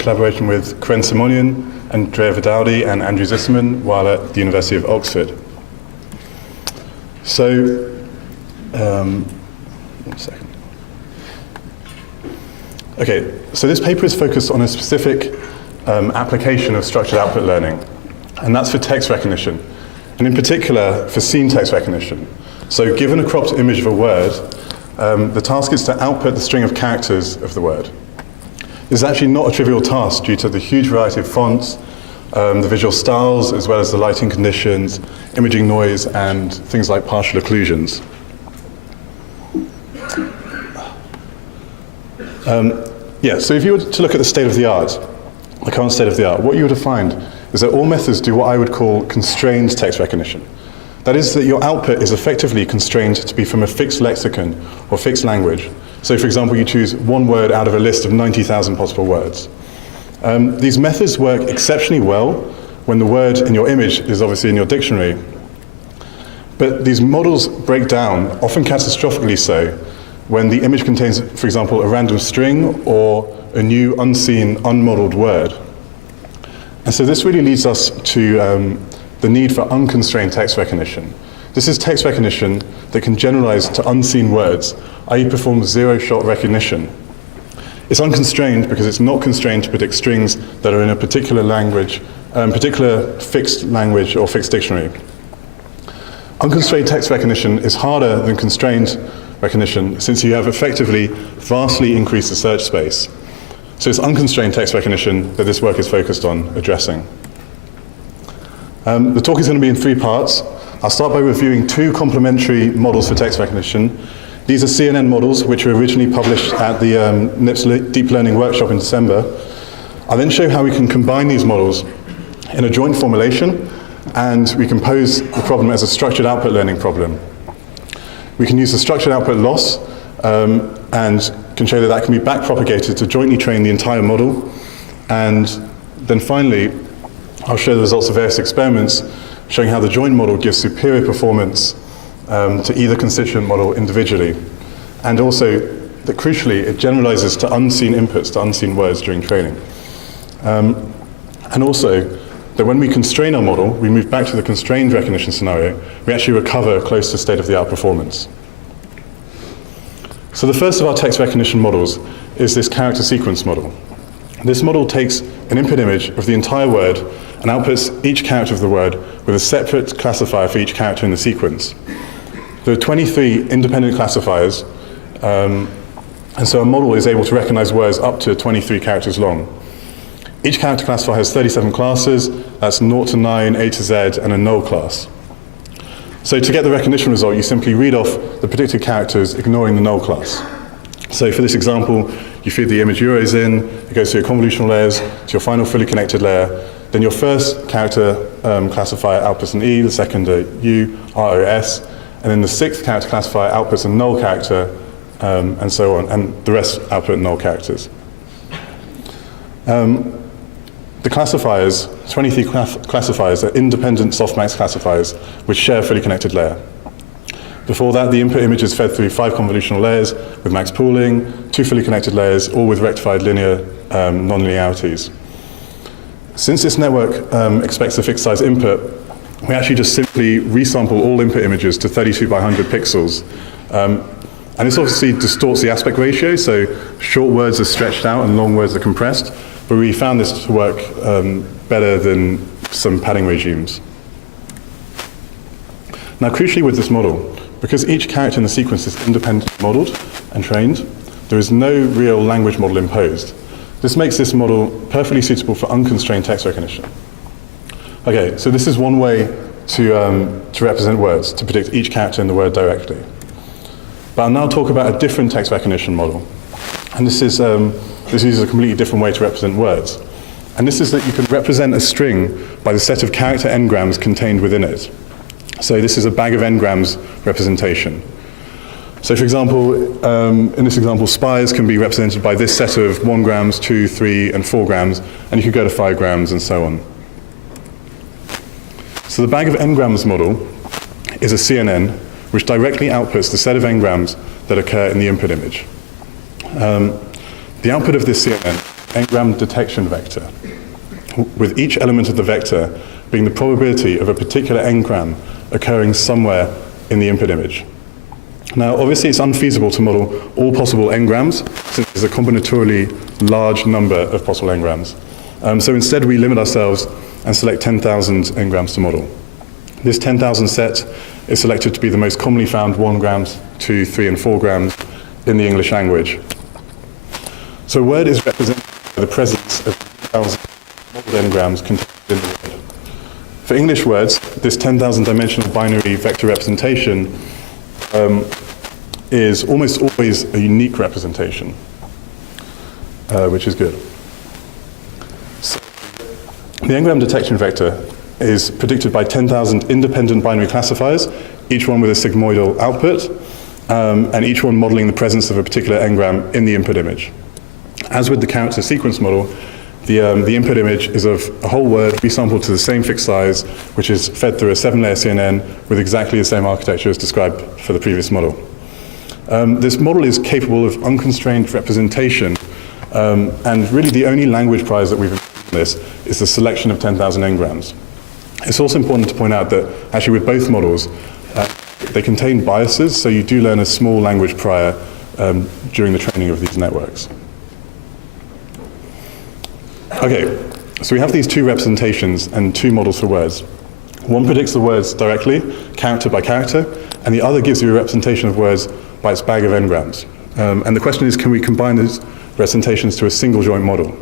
collaboration with Simonyan, Andrea Vedaldi, and Andrea Zisserman while at the University of Oxford. So, 1 second. Okay, so this paper is focused on a specific application of structured output learning, and that's for text recognition, and in particular for scene text recognition. So given a cropped image of a word, the task is to output the string of characters of the word. This is actually not a trivial task due to the huge variety of fonts, the visual styles, as well as the lighting conditions, imaging noise, and things like partial occlusions. So if you were to look at the state of the art, the current state of the art, what you would find is that all methods do what I would call constrained text recognition. That is that your output is effectively constrained to be from a fixed lexicon or fixed language. So for example, you choose one word out of a list of 90,000 possible words. These methods work exceptionally well when the word in your image is obviously in your dictionary. But these models break down, often catastrophically so, when the image contains, for example, a random string or a new, unseen, unmodeled word. And so this really leads us to the need for unconstrained text recognition. This is text recognition that can generalize to unseen words, i.e. perform zero-shot recognition. It's unconstrained because it's not constrained to predict strings that are in a particular language, particular fixed language or fixed dictionary. Unconstrained text recognition is harder than constrained recognition since you have effectively vastly increased the search space. So it's unconstrained text recognition that this work is focused on addressing. The talk is going to be in 3 parts. I'll start by reviewing 2 complementary models for text recognition. These are CNN models, which were originally published at the NIPS Deep Learning Workshop in December. I'll then show how we can combine these models in a joint formulation, and we can pose the problem as a structured output learning problem. We can use the structured output loss and can show that that can be backpropagated to jointly train the entire model. And then finally, I'll show the results of various experiments showing how the joint model gives superior performance to either constituent model individually. And also, that crucially, it generalizes to unseen inputs, to unseen words during training. And also, that when we constrain our model, we move back to the constrained recognition scenario, we actually recover close to state-of-the-art performance. So the first of our text recognition models is this character sequence model. This model takes an input image of the entire word and outputs each character of the word with a separate classifier for each character in the sequence. There are 23 independent classifiers, and so a model is able to recognize words up to 23 characters long. Each character classifier has 37 classes, that's 0 to 9, A to Z, and a null class. So to get the recognition result, you simply read off the predicted characters, ignoring the null class. So for this example, you feed the image euros in, it goes through your convolutional layers to your final fully connected layer. Then your first character classifier outputs an E, the second a U, R, O, S, and then the 6th character classifier outputs a null character, and so on, and the rest output null characters. The classifiers, 23 classifiers, are independent softmax classifiers which share a fully connected layer. Before that, the input image is fed through 5 convolutional layers with max pooling, 2 fully connected layers, all with rectified linear nonlinearities. Since this network expects a fixed size input, we actually just simply resample all input images to 32 by 100 pixels. And this obviously distorts the aspect ratio, so short words are stretched out and long words are compressed. But we found this to work better than some padding regimes. Now, crucially with this model, because each character in the sequence is independently modeled and trained, there is no real language model imposed. This makes this model perfectly suitable for unconstrained text recognition. Okay, so this is one way to represent words, to predict each character in the word directly. But I'll now talk about a different text recognition model. And this uses a completely different way to represent words. And this is that you can represent a string by the set of character engrams contained within it. So this is a bag of engrams representation. So for example, in this example, spires can be represented by this set of 1 grams, 2, 3, and 4 grams, and you could go to 5 grams and so on. So the bag of engrams model is a CNN which directly outputs the set of engrams that occur in the input image. The output of this CNN engram detection vector, with each element of the vector being the probability of a particular engram occurring somewhere in the input image. Now, obviously, it's unfeasible to model all possible engrams, since there's a combinatorially large number of possible engrams. So instead, we limit ourselves and select 10,000 engrams to model. This 10,000 set is selected to be the most commonly found 1 grams, 2, 3, and 4 grams in the English language. So a word is represented by the presence of 10,000 modeled engrams contained in the word. For English words, this 10,000 dimensional binary vector representation is almost always a unique representation, which is good. So, the engram detection vector is predicted by 10,000 independent binary classifiers, each one with a sigmoidal output, and each one modeling the presence of a particular engram in the input image. As with the character sequence model, the input image is of a whole word resampled to the same fixed size, which is fed through a 7-layer CNN with exactly the same architecture as described for the previous model. This model is capable of unconstrained representation, and really the only language prize that we've in this is the selection of 10,000 engrams. It's also important to point out that actually with both models, they contain biases, so you do learn a small language prior during the training of these networks. Okay, so we have these 2 representations and 2 models for words. One predicts the words directly, character by character, and the other gives you a representation of words by its bag of engrams. And the question is, can we combine these representations to a single joint model?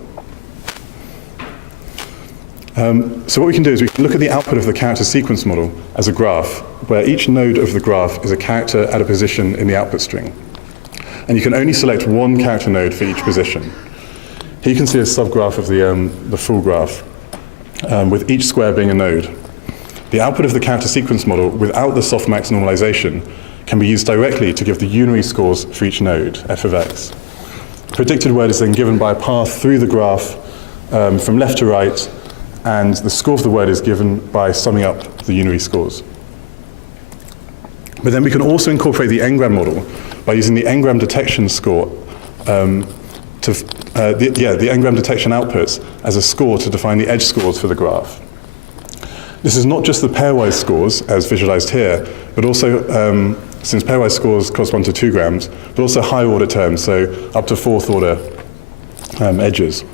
So what we can do is we can look at the output of the character sequence model as a graph, where each node of the graph is a character at a position in the output string. And you can only select 1 character node for each position. Here you can see a subgraph of the full graph, with each square being a node. The output of the character sequence model without the softmax normalization can be used directly to give the unary scores for each node, f of x. The predicted word is then given by a path through the graph from left to right, and the score of the word is given by summing up the unary scores. But then we can also incorporate the engram model by using the engram detection score the engram detection outputs as a score to define the edge scores for the graph. This is not just the pairwise scores, as visualized here, but also, since pairwise scores correspond to 2 grams, but also higher order terms, so up to 4th order edges.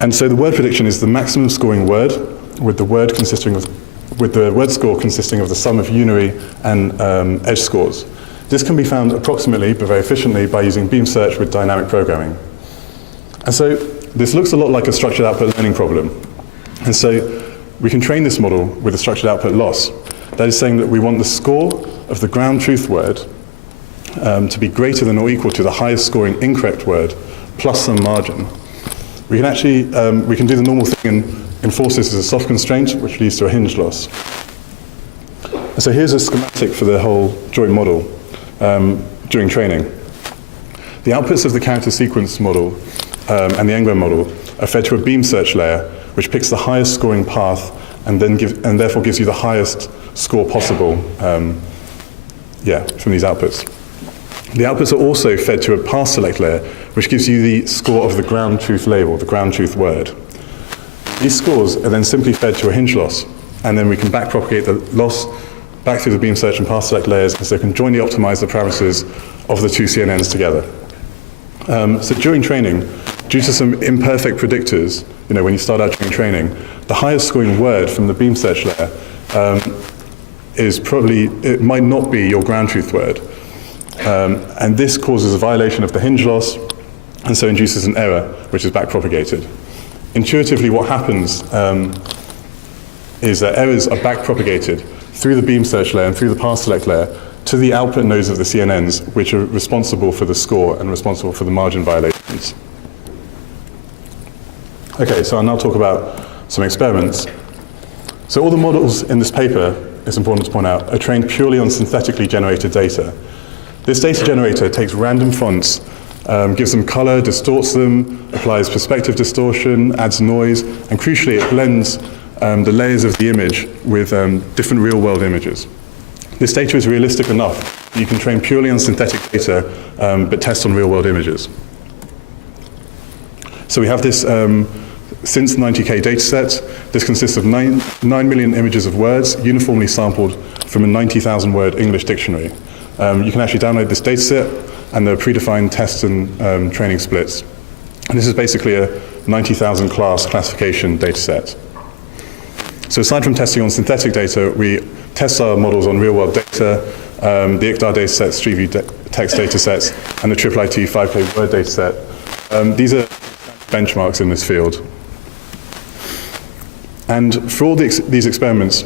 And so the word prediction is the maximum scoring word, with the word score consisting of the sum of unary and edge scores. This can be found approximately, but very efficiently, by using beam search with dynamic programming. And so this looks a lot like a structured output learning problem. And so we can train this model with a structured output loss. That is saying that we want the score of the ground truth word to be greater than or equal to the highest scoring incorrect word plus some margin. We can actually, we can do the normal thing and enforce this as a soft constraint, which leads to a hinge loss. And so here's a schematic for the whole joint model during training. The outputs of the character sequence model and the engram model are fed to a beam search layer, which picks the highest scoring path and therefore gives you the highest score possible from these outputs. The outputs are also fed to a path select layer, which gives you the score of the ground truth label, the ground truth word. These scores are then simply fed to a hinge loss, and then we can backpropagate the loss back through the beam search and path select layers, and so we can jointly optimize the parameters of the 2 CNNs together. So during training, due to some imperfect predictors, when you start out during training, the highest scoring word from the beam search layer it might not be your ground truth word. And this causes a violation of the hinge loss, and so induces an error, which is backpropagated. Intuitively, what happens is that errors are backpropagated through the beam search layer and through the path select layer to the output nodes of the CNNs, which are responsible for the score and responsible for the margin violations. Okay, so I'll now talk about some experiments. So all the models in this paper, it's important to point out, are trained purely on synthetically generated data. This data generator takes random fonts, gives them color, distorts them, applies perspective distortion, adds noise, and crucially it blends the layers of the image with different real-world images. This data is realistic enough that you can train purely on synthetic data, but test on real-world images. So we have this since 90K dataset. This consists of 9 million images of words uniformly sampled from a 90,000 word English dictionary. You can actually download this dataset and the predefined test and training splits. And this is basically a 90,000 class classification dataset. So aside from testing on synthetic data, we test our models on real-world data, the ICLR datasets, Street View text datasets, and the IIIT 5K word dataset. These are benchmarks in this field. And for all these experiments,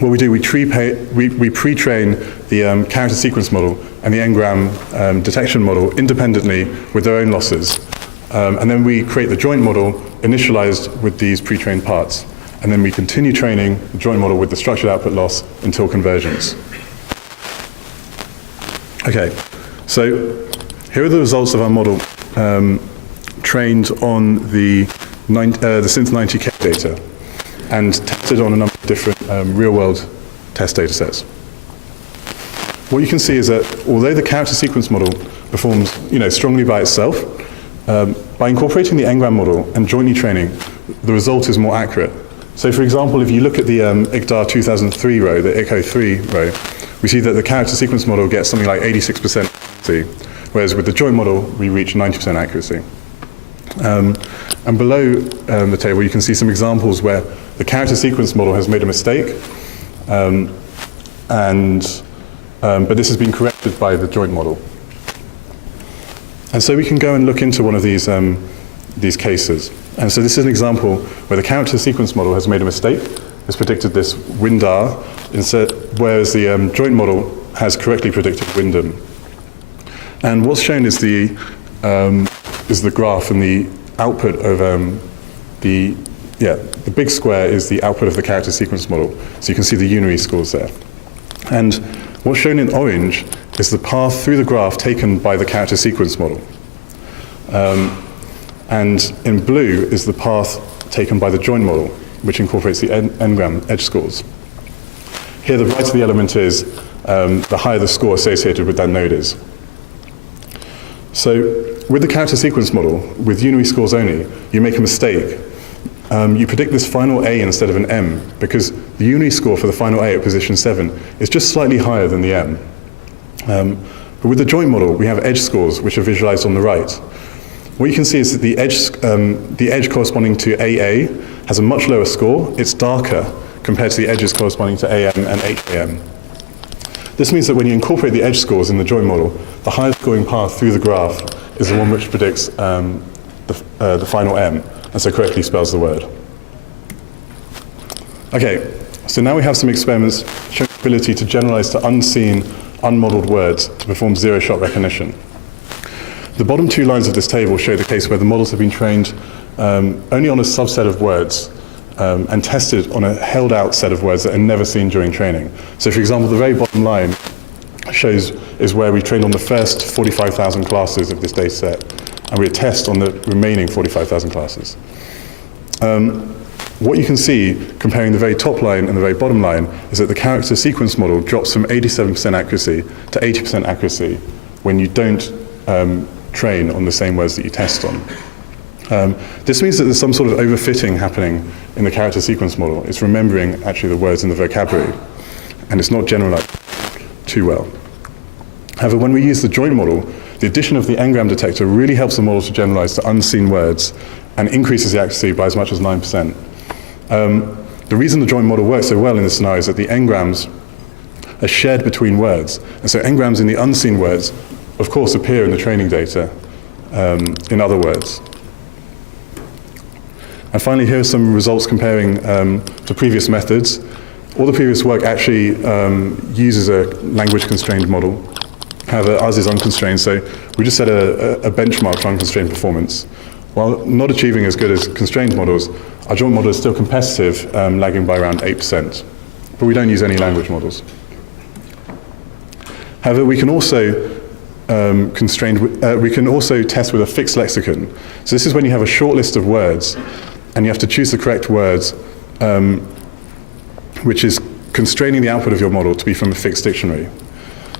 what we do, we pre-train the character sequence model and the Engram detection model independently with their own losses. And then we create the joint model initialized with these pre-trained parts. And then we continue training the joint model with the structured output loss until convergence. Okay, so here are the results of our model trained on the since 90K data and tested on a number of different real-world test data sets. What you can see is that although the character sequence model performs strongly by itself, by incorporating the Engram model and jointly training, the result is more accurate. So for example, if you look at the ICLR 2003 row, the ICO3 row, we see that the character sequence model gets something like 86% accuracy, whereas with the joint model, we reach 90% accuracy. And below the table, you can see some examples where the character sequence model has made a mistake, but this has been corrected by the joint model. And so we can go and look into one of these cases. And so this is an example where the character sequence model has made a mistake. It's predicted this WinDAR, whereas the joint model has correctly predicted Wyndham. And what's shown is the graph and the output of the big square is the output of the character sequence model. So you can see the unary scores there. And what's shown in orange is the path through the graph taken by the character sequence model. And in blue is the path taken by the joint model, which incorporates the Engram edge scores. Here, the brighter the element is, the higher the score associated with that node is. So with the character sequence model, with unary scores only, you make a mistake. You predict this final A instead of an M, because the unary score for the final A at position 7 is just slightly higher than the M. But with the joint model, we have edge scores, which are visualized on the right. What you can see is that the edge corresponding to AA has a much lower score. It's darker compared to the edges corresponding to AM and HAM. This means that when you incorporate the edge scores in the joint model, the highest scoring path through the graph is the one which predicts the final M, and so correctly spells the word. Okay, so now we have some experiments showing the ability to generalize to unseen, unmodeled words to perform zero-shot recognition. The bottom two lines of this table show the case where the models have been trained only on a subset of words and tested on a held-out set of words that are never seen during training. So for example, the very bottom line is where we trained on the first 45,000 classes of this data set, and we test on the remaining 45,000 classes. What you can see, comparing the very top line and the very bottom line, is that the character sequence model drops from 87% accuracy to 80% accuracy when you don't train on the same words that you test on. This means that there's some sort of overfitting happening in the character sequence model. It's remembering actually the words in the vocabulary, and it's not generalized too well. However, when we use the joint model, the addition of the Engram detector really helps the model to generalize to unseen words and increases the accuracy by as much as 9%. The reason the joint model works so well in this scenario is that the Engrams are shared between words. And so Engrams in the unseen words, of course, appear in the training data in other words. And finally, here are some results comparing to previous methods. All the previous work actually uses a language-constrained model. However, ours is unconstrained, so we just set a benchmark for unconstrained performance. While not achieving as good as constrained models, our joint model is still competitive, lagging by around 8%. But we don't use any language models. However, we can also test with a fixed lexicon. So this is when you have a short list of words, and you have to choose the correct words, which is constraining the output of your model to be from a fixed dictionary.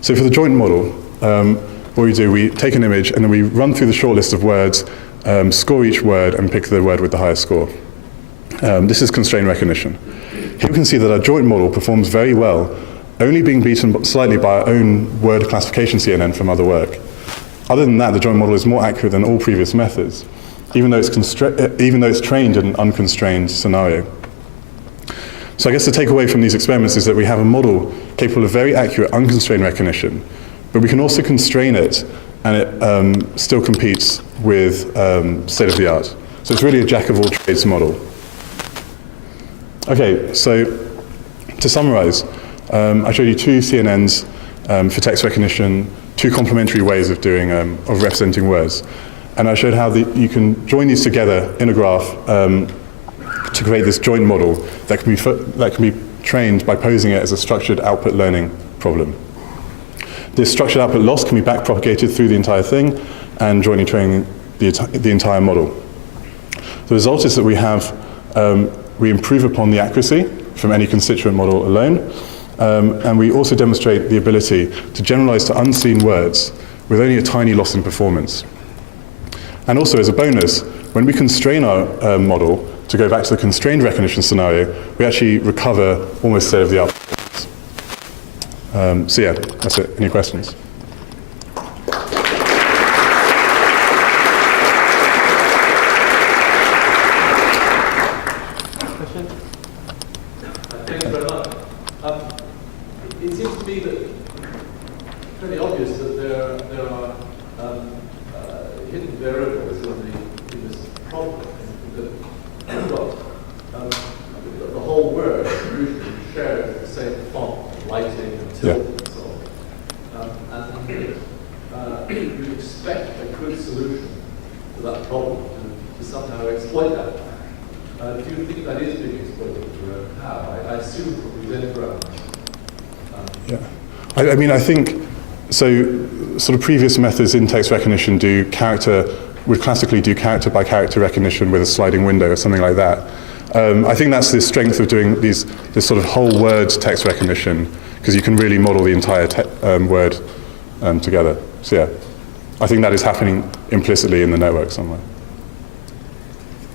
So for the joint model, what we do, we take an image and then we run through the short list of words score each word and pick the word with the highest score. This is constrained recognition. Here we can see that our joint model performs very well, only being beaten slightly by our own word classification CNN from other work. Other than that, the joint model is more accurate than all previous methods, even though it's trained in an unconstrained scenario. So I guess the takeaway from these experiments is that we have a model capable of very accurate unconstrained recognition, but we can also constrain it, and it still competes with state-of-the-art. So it's really a jack-of-all-trades model. Okay, so to summarize, I showed you two CNNs for text recognition, two complementary ways of doing of representing words, and I showed how you can join these together in a graph to create this joint model that can be trained by posing it as a structured output learning problem. This structured output loss can be backpropagated through the entire thing and jointly training the entire model. The result is that we improve upon the accuracy from any constituent model alone, and we also demonstrate the ability to generalize to unseen words with only a tiny loss in performance. And also, as a bonus, when we constrain our model to go back to the constrained recognition scenario, we actually recover almost state-of-the-art. So yeah, that's it. Any questions? Thanks very much. It seems to me that pretty obvious that there are hidden variables in this problem. That you've got the whole word usually shares the same font, lighting, and tilt, and so on. And you expect a good solution to that problem to somehow exploit that. Do you think that is being exploited? How? I assume from these Engrams. Yeah, I mean, I think so. Sort of previous methods in text recognition would classically do character by character recognition with a sliding window or something like that. I think that's the strength of doing this sort of whole word text recognition, because you can really model the entire word together. So yeah, I think that is happening implicitly in the network somewhere.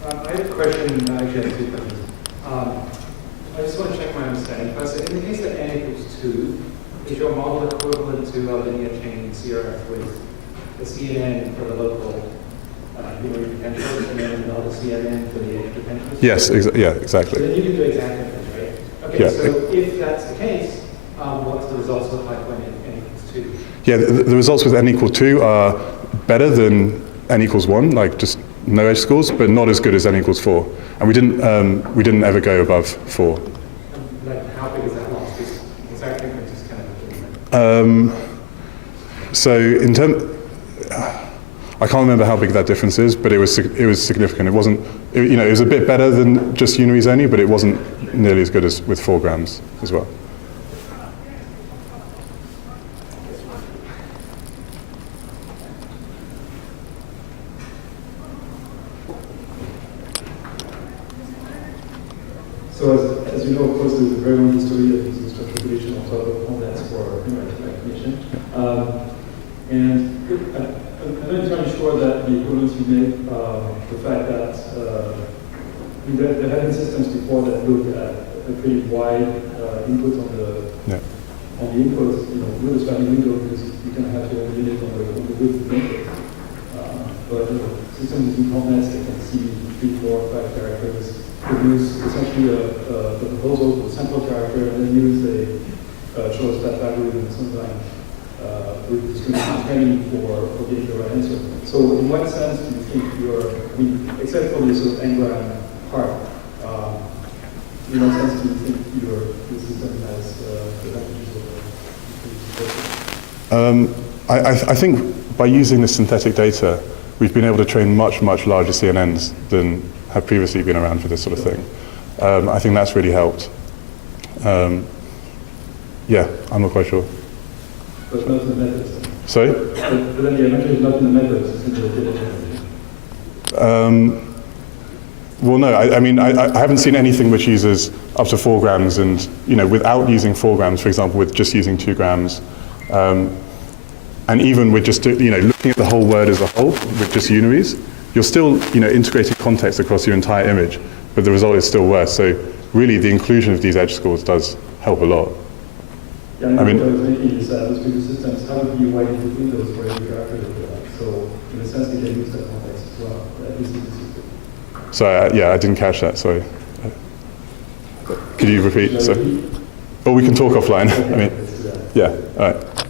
I have a question, actually I have two questions. I just want to check my understanding. First, in the case that n equals 2, is your model equivalent to a linear chain CRF with a CNN for the local unary potentials and then another CNN for the edge potentials? Yes, yeah, exactly. So then you can do exactly that, right? Okay, yeah. So if that's the case, what's the results look like when n equals 2? Yeah, the results with n equal 2 are better than n equals 1, like just no edge scores, but not as good as n equals 4. And we didn't ever go above 4. Like how big is that loss? Exactly, just kind of. So in I can't remember how big that difference is, but it was significant. It wasn't, it was a bit better than just unaries only, but it wasn't nearly as good as with 4 grams as well. So as you know, of course, there's a very long history of using structural prediction on top of formats for numeric recognition. And I'm not entirely sure that the equivalence you made, the fact that there have been systems before that looked at a pretty wide input on the inputs, with a spanning window, because you can have to limit on the width of the input. But systems using formats that can see 3, 4, 5 characters produce essentially a proposal for a sample character and then use a short step algorithm sometimes with discriminant training for getting the right answer. So in what sense do you think except for this sort of Engram part, in what sense do you think your system has advantages over? I think by using this synthetic data, we've been able to train much, much larger CNNs than have previously been around for this sort of thing. I think that's really helped. Yeah, I'm not quite sure. But not in the methods. Sorry? But then the advantage is not in the methods, it's in the data. Well, no, I mean, I haven't seen anything which uses up to 4 grams and, without using 4 grams, for example, with just using 2 grams. And even with just, looking at the whole word as a whole, with just unaries, you're still integrating context across your entire image, but the result is still worse. So really, the inclusion of these edge scores does help a lot. Yeah, I mean, what I was making is those bigger systems have to be wide between those for every character that you have. So in a sense, they can use that context as well. That is the system. So yeah, I didn't catch that. Sorry. Could you repeat? So, or we can talk offline. Okay, I mean, yeah. All right.